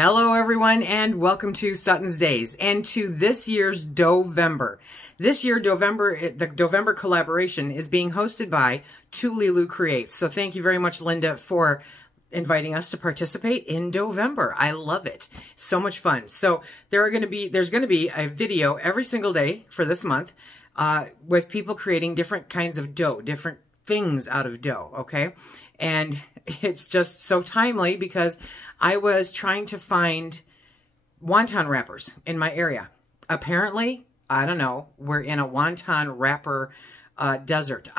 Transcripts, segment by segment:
Hello everyone and welcome to SuttonsDaze and to this year's Doughvember. This year, the Doughvember collaboration is being hosted by Bloo Creates. So thank you very much, Linda, for inviting us to participate in Doughvember. I love it. So much fun. So there's going to be a video every single day for this month with people creating different kinds of dough, different things out of dough, okay? And it's just so timely because I was trying to find wonton wrappers in my area. Apparently, I don't know, we're in a wonton wrapper desert.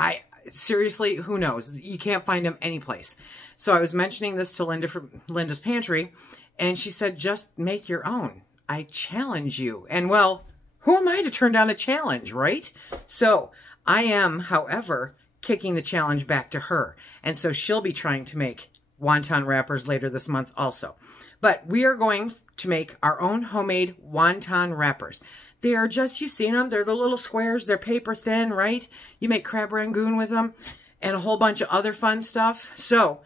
Seriously, who knows? You can't find them anyplace. So I was mentioning this to Linda from Linda's Pantry, and she said, just make your own. I challenge you. And well, who am I to turn down a challenge, right? So I am, however, kicking the challenge back to her. And so she'll be trying to make wonton wrappers later this month also. But we are going to make our own homemade wonton wrappers. They are just, you've seen them, they're the little squares, they're paper thin, right? You make crab rangoon with them and a whole bunch of other fun stuff. So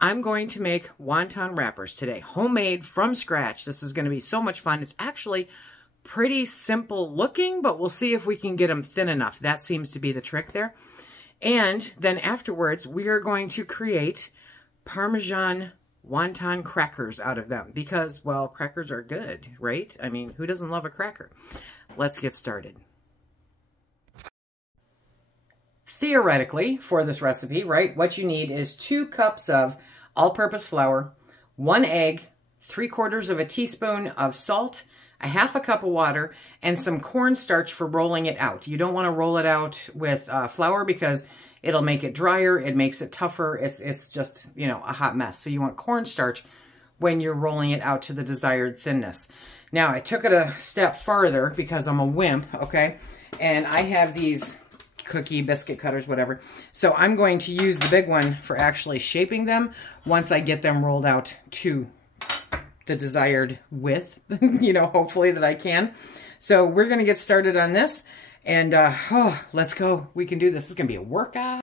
I'm going to make wonton wrappers today, homemade from scratch. This is going to be so much fun. It's actually pretty simple looking, but we'll see if we can get them thin enough. That seems to be the trick there. And then afterwards, we are going to create Parmesan wonton crackers out of them because, well, crackers are good, right? I mean, who doesn't love a cracker? Let's get started. Theoretically, for this recipe, right, what you need is 2 cups of all-purpose flour, 1 egg, 3/4 of a teaspoon of salt, a 1/2 cup of water, and some cornstarch for rolling it out. You don't want to roll it out with flour because it'll make it drier. It makes it tougher. It's just, you know, a hot mess. So you want cornstarch when you're rolling it out to the desired thinness. Now, I took it a step farther because I'm a wimp, okay? And I have these cookie biscuit cutters, whatever. So I'm going to use the big one for actually shaping them once I get them rolled out to the desired width, you know, hopefully that I can. So we're going to get started on this. And, let's go. We can do this. This is going to be a workout.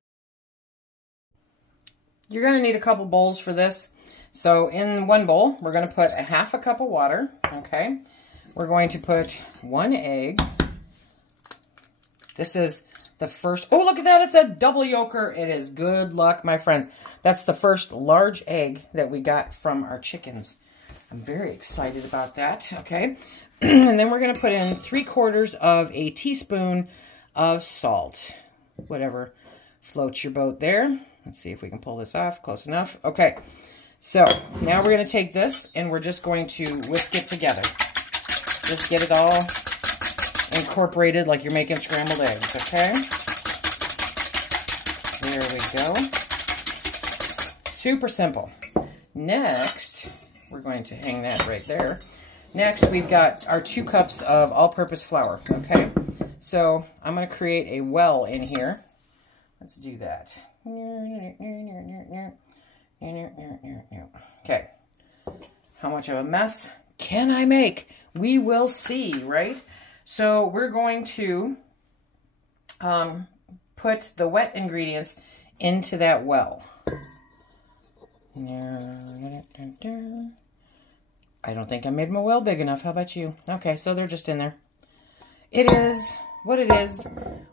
You're going to need a couple bowls for this. So in one bowl, we're going to put a 1/2 cup of water, okay? We're going to put 1 egg. This is the first, oh, look at that. It's a double yolker. It is good luck, my friends. That's the first large egg that we got from our chickens. I'm very excited about that, okay? And then we're going to put in 3/4 of a teaspoon of salt. Whatever floats your boat there. Let's see if we can pull this off. Close enough. Okay. So now we're going to take this and we're just going to whisk it together. Just get it all incorporated like you're making scrambled eggs, okay? There we go. Super simple. Next, we're going to hang that right there. Next, we've got our 2 cups of all-purpose flour, okay? So I'm going to create a well in here. Let's do that. Okay. How much of a mess can I make? We will see, right? So we're going to put the wet ingredients into that well. I don't think I made my well big enough. How about you? Okay, so they're just in there. It is what it is,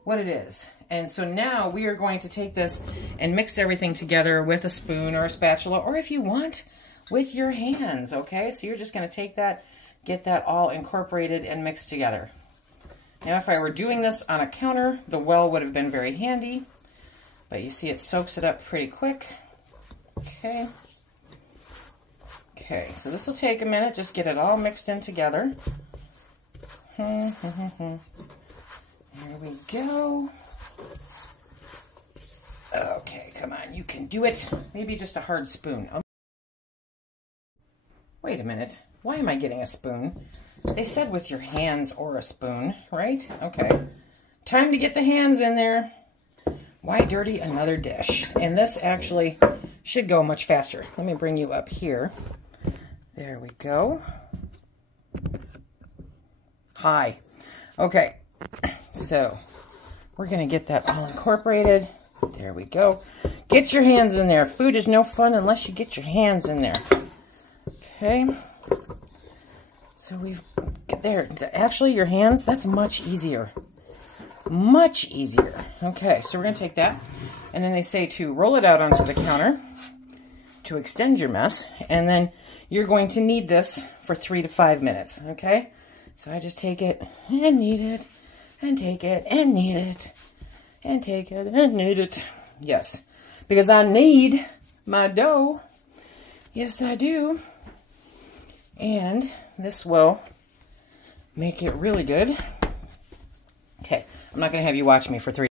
what it is. And so now we are going to take this and mix everything together with a spoon or a spatula, or if you want, with your hands, okay? So you're just going to take that, get that all incorporated and mixed together. Now, if I were doing this on a counter, the well would have been very handy, but you see it soaks it up pretty quick. Okay. Okay, so this will take a minute. Just get it all mixed in together. There we go. Okay, come on. You can do it. Maybe just a hard spoon. Oh. Wait a minute. Why am I getting a spoon? They said with your hands or a spoon, right? Okay. Time to get the hands in there. Why dirty another dish? And this actually should go much faster. Let me bring you up here. There we go. Hi. Okay. So we're going to get that all incorporated. There we go. Get your hands in there. Food is no fun unless you get your hands in there. Okay. So we've, there, actually your hands, that's much easier. Much easier. Okay, so we're going to take that, and then they say to roll it out onto the counter to extend your mess, and then you're going to knead this for 3 to 5 minutes, okay? So I just take it and knead it, and take it and knead it, and take it and knead it. Yes, because I need my dough. Yes, I do. And this will make it really good. Okay, I'm not going to have you watch me for 3.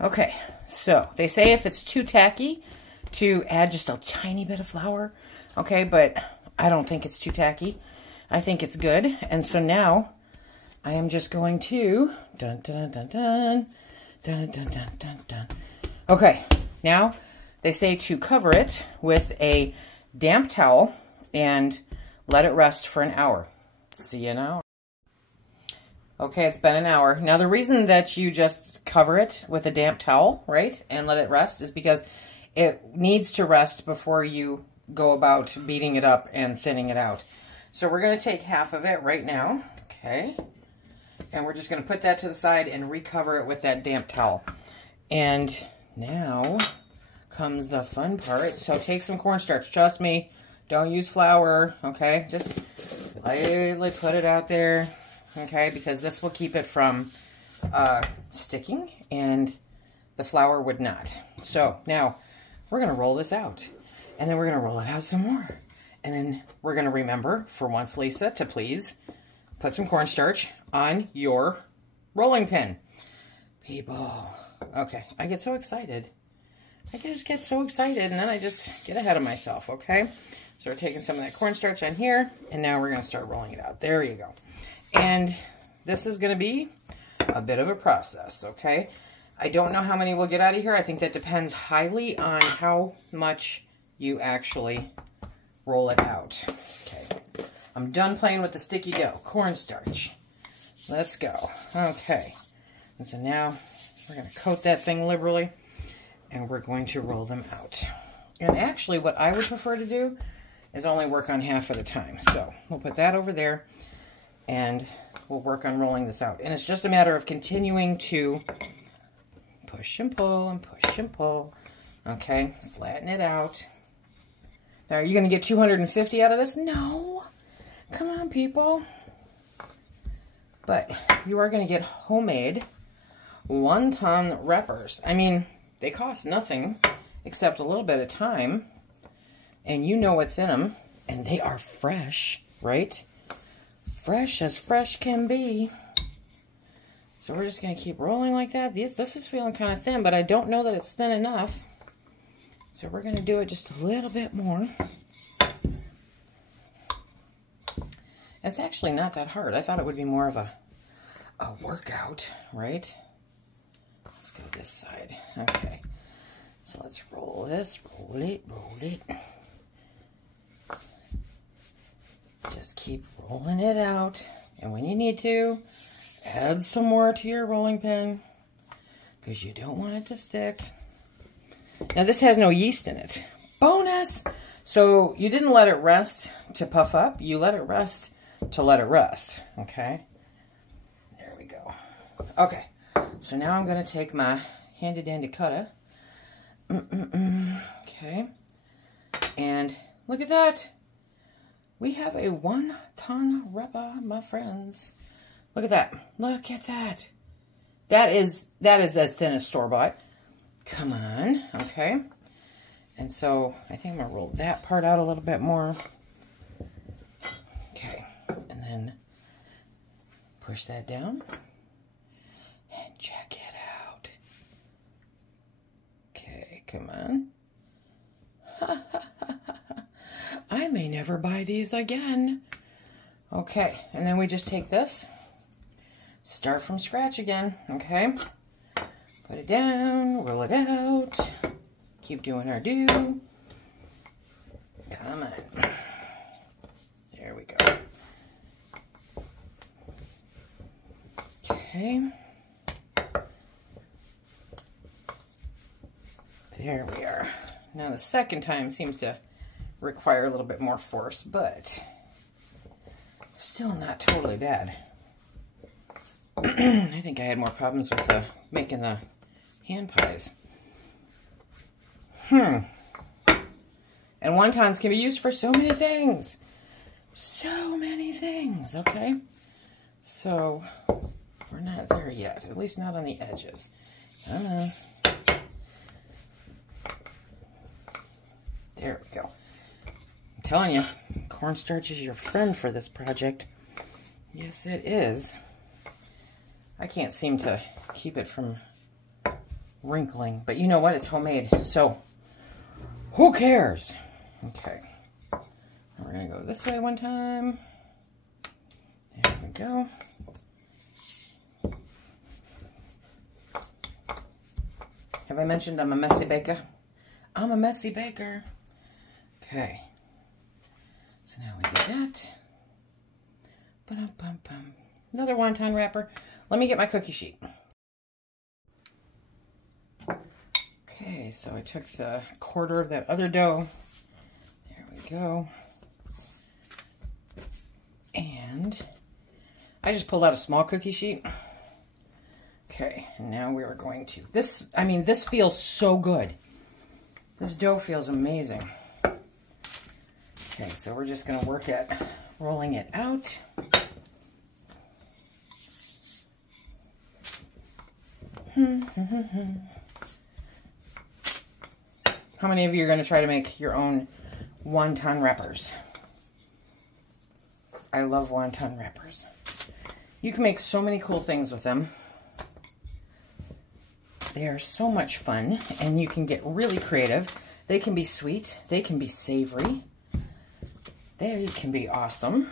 Okay, so they say if it's too tacky to add just a tiny bit of flour, okay, but I don't think it's too tacky. I think it's good. And so now I am just going to dun dun dun dun dun dun dun dun dun. Okay, now they say to cover it with a damp towel and let it rest for an hour. See you in an hour. Okay, it's been an hour. Now the reason that you just cover it with a damp towel, right, and let it rest is because it needs to rest before you go about beating it up and thinning it out. So we're going to take half of it right now, okay, and we're just going to put that to the side and recover it with that damp towel. And now comes the fun part. So take some cornstarch. Trust me, don't use flour, okay? Just lightly put it out there, okay, because this will keep it from sticking, and the flour would not. So now we're going to roll this out, and then we're going to roll it out some more. And then we're going to remember, for once, Lisa, to please put some cornstarch on your rolling pin. People. Okay, I get so excited. I just get so excited, and then I just get ahead of myself, okay? So we're taking some of that cornstarch on here, and now we're going to start rolling it out. There you go. And this is going to be a bit of a process, okay? I don't know how many we'll get out of here. I think that depends highly on how much you actually roll it out. Okay, I'm done playing with the sticky dough. Cornstarch. Let's go. Okay, and so now we're going to coat that thing liberally, and we're going to roll them out. And actually, what I would prefer to do is only work on half at a time. So we'll put that over there, and we'll work on rolling this out. And it's just a matter of continuing to push and pull and push and pull. Okay, flatten it out. Now, are you going to get 250 out of this? No. Come on, people. But you are going to get homemade wonton wrappers. I mean, they cost nothing except a little bit of time. And you know what's in them. And they are fresh, right? Fresh as fresh can be. So we're just going to keep rolling like that. This is feeling kind of thin, but I don't know that it's thin enough. So we're going to do it just a little bit more. It's actually not that hard. I thought it would be more of a workout, right? Let's go this side. Okay. So let's roll this. Roll it, roll it. Just keep rolling it out. And when you need to, add some more to your rolling pin, because you don't want it to stick. Now this has no yeast in it. Bonus! So you didn't let it rest to puff up. You let it rest to let it rest. Okay? There we go. Okay. So now I'm going to take my handy dandy cutter. Okay. And look at that. We have a 1-ton wrapper, my friends. Look at that. Look at that. That is as thin as store-bought. Come on. Okay. And so I think I'm going to roll that part out a little bit more. Okay. And then push that down. And check it out. Okay. Come on. I may never buy these again. Okay. And then we just take this. Start from scratch again. Okay. Put it down, roll it out, keep doing our do. Come on. There we go. Okay. There we are. Now the second time seems to require a little bit more force, but still not totally bad. I think I had more problems with making the hand pies. And wontons can be used for so many things. So many things, okay? So, we're not there yet. At least not on the edges. There we go. I'm telling you, cornstarch is your friend for this project. Yes, it is. I can't seem to keep it from wrinkling, but you know what? It's homemade, so who cares? Okay. We're going to go this way one time. There we go. Have I mentioned I'm a messy baker? I'm a messy baker. Okay. So now we do that. Ba-dum-bum-bum. Another wonton wrapper. Let me get my cookie sheet. Okay, so I took the quarter of that other dough. There we go. And I just pulled out a small cookie sheet. Okay, and now we are going to, this feels so good. This dough feels amazing. Okay, so we're just going to work at rolling it out. How many of you are going to try to make your own wonton wrappers? I love wonton wrappers. You can make so many cool things with them. They are so much fun, and you can get really creative. They can be sweet. They can be savory. They can be awesome.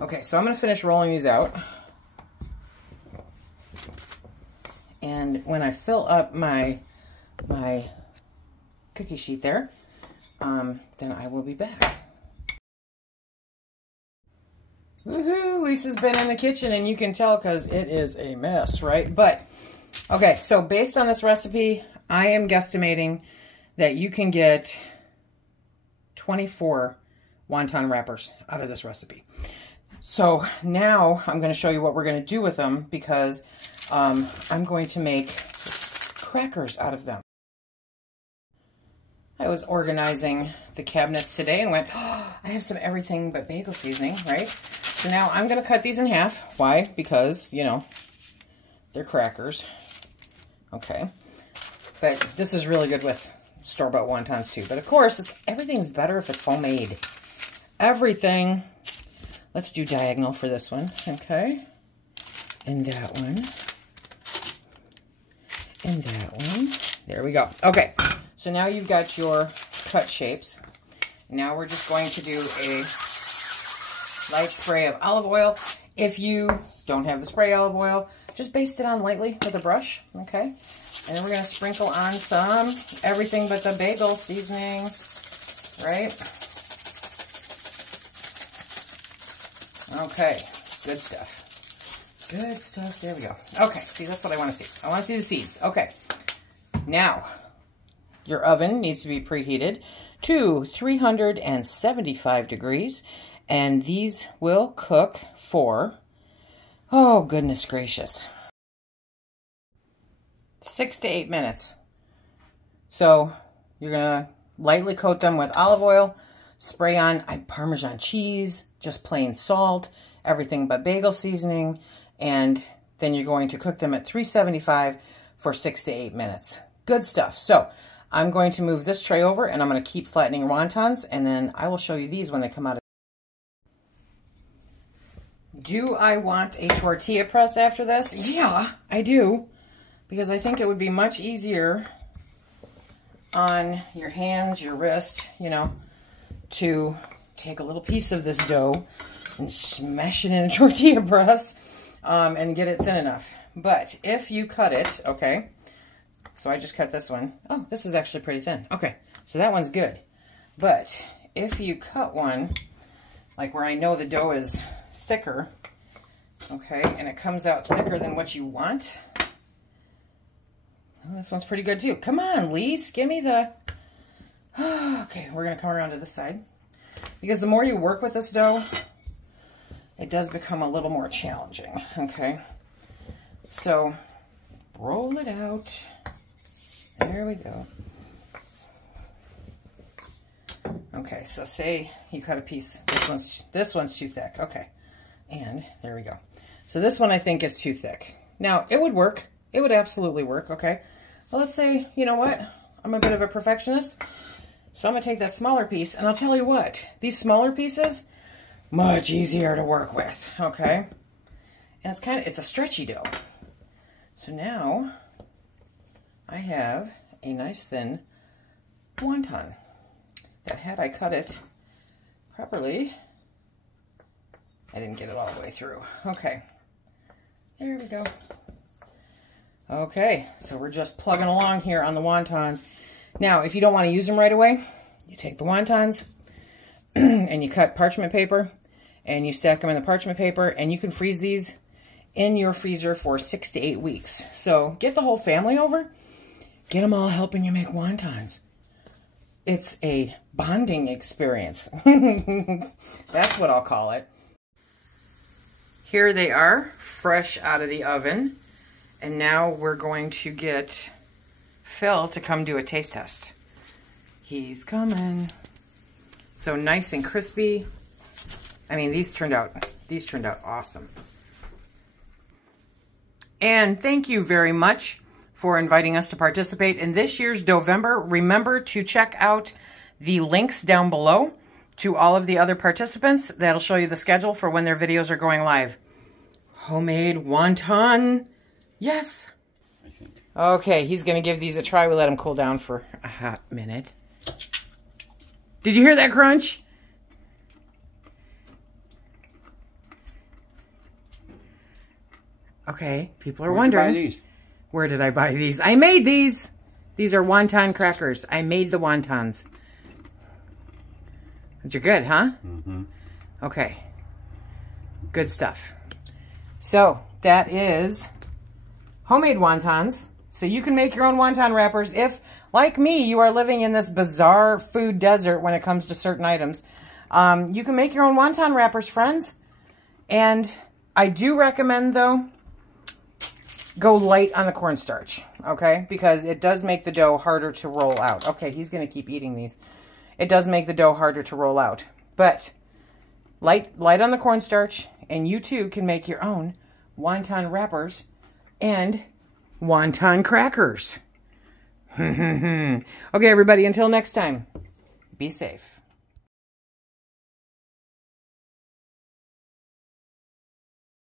Okay, so I'm going to finish rolling these out. And when I fill up my cookie sheet there, then I will be back. Woohoo! Lisa's been in the kitchen, and you can tell because it is a mess, right? But, okay, so based on this recipe, I am guesstimating that you can get 24 wonton wrappers out of this recipe. So now I'm going to show you what we're going to do with them, because I'm going to make crackers out of them. I was organizing the cabinets today and went, oh, I have some everything but bagel seasoning, right? So now I'm going to cut these in half. Why? Because, you know, they're crackers. Okay. But this is really good with store-bought wontons too. But of course, everything's better if it's homemade. Everything. Let's do diagonal for this one. Okay. And that one. And that one. There we go. Okay. So now you've got your cut shapes. Now we're just going to do a light spray of olive oil. If you don't have the spray olive oil, just baste it on lightly with a brush, okay? And then we're going to sprinkle on some everything but the bagel seasoning, right? Okay, good stuff. Good stuff. There we go. Okay, see, that's what I want to see. I want to see the seeds. Okay. Now, your oven needs to be preheated to 375 degrees, and these will cook for, oh goodness gracious, 6 to 8 minutes. So you're gonna lightly coat them with olive oil, spray on Parmesan cheese, just plain salt, everything but bagel seasoning, and then you're going to cook them at 375 for 6 to 8 minutes. Good stuff. So I'm going to move this tray over, and I'm going to keep flattening wontons, and then I will show you these when they come out. Do I want a tortilla press after this? Yeah, I do, because I think it would be much easier on your hands, your wrist, you know, to take a little piece of this dough and smash it in a tortilla press and get it thin enough. But if you cut it, okay, so I just cut this one. Oh, this is actually pretty thin. Okay, so that one's good. But if you cut one, like where I know the dough is thicker, okay, and it comes out thicker than what you want, oh, this one's pretty good too. Come on, Lise, give me the... Okay, we're going to come around to this side. Because the more you work with this dough, it does become a little more challenging, okay? So, roll it out. There we go. Okay, so say you cut a piece. This one's too thick. Okay, and there we go. So this one I think is too thick. Now, it would work. It would absolutely work, okay? Well, let's say, you know what? I'm a bit of a perfectionist. So I'm going to take that smaller piece, and I'll tell you what. These smaller pieces, much easier to work with, okay? And it's a stretchy dough. So now I have a nice thin wonton that had I cut it properly, I didn't get it all the way through. Okay, there we go. Okay, so we're just plugging along here on the wontons. Now, if you don't want to use them right away, you take the wontons and you cut parchment paper and you stack them in the parchment paper, and you can freeze these in your freezer for 6 to 8 weeks. So get the whole family over, get them all helping you make wontons. It's a bonding experience. That's what I'll call it. Here they are, fresh out of the oven. And now we're going to get Phil to come do a taste test. He's coming. So nice and crispy. I mean, these turned out awesome. And thank you very much for inviting us to participate in this year's Doughvember. Remember to check out the links down below to all of the other participants. That'll show you the schedule for when their videos are going live. Homemade wonton. Yes. I think. Okay, he's going to give these a try. We let them cool down for a hot minute. Did you hear that crunch? Okay, people are wondering. Did you buy these? Where did I buy these? I made these. These are wonton crackers. I made the wontons. But you're good, huh? Mm-hmm. Okay. Good stuff. So, that is homemade wontons. So you can make your own wonton wrappers if, like me, you are living in this bizarre food desert when it comes to certain items. You can make your own wonton wrappers, friends. And I do recommend, though, go light on the cornstarch, okay? Because it does make the dough harder to roll out. Okay, he's going to keep eating these. It does make the dough harder to roll out. But light on the cornstarch, and you too can make your own wonton wrappers and wonton crackers. Okay, everybody, until next time, be safe.